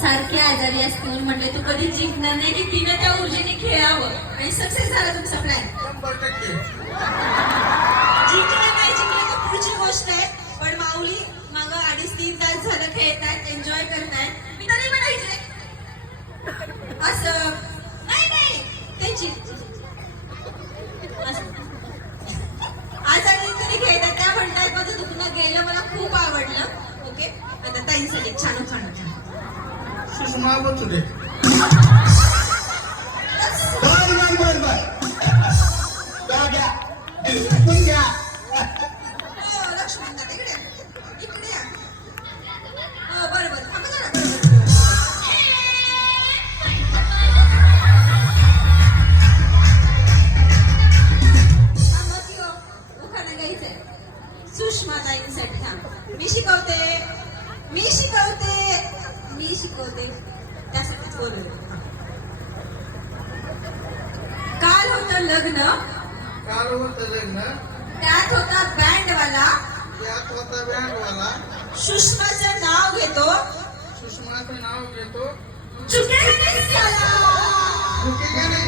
सारखे आजारी असते म्हणून म्हटलं तू कधी जिंकणार नाही की तिने त्या ऊर्जेने खेळावं आणि सक्सेस झाला तुमचा प्लॅन. 100%. जिंकलं नाही जिंकलं तर पुढची गोष्ट आहे, पण माऊली मागं 2.5-3 तास झालं खेळतायत, एन्जॉय करतायत. मी तरी म्हणायचे असं नाही नाही त्यांची आजारी तरी खेळतात, त्या म्हणतात माझं दुखणं गेलं, मला खूप आवडलं. ओके, आता ताईंसाठी छान छान छान सुषमा बचुले. बर घ्या पण घ्या. हो, लक्ष्मण दादा इकडे या. इकडे या. हो, बरोबर थांबा जरा, बरोबर. थांबा की हो, उखाणा घ्यायचंय सुषमाताईंसाठी. थांब, मी शिकवते त्यासाठीच बोलवलं. काल होतं लग्न, काल होतं लग्न, त्यात होता बँडवाला, यात होता बँडवाला. सुषमाचं नाव घेतो, सुषमाचं नाव घेतो. चुकेल नाही साला. चुकी गेले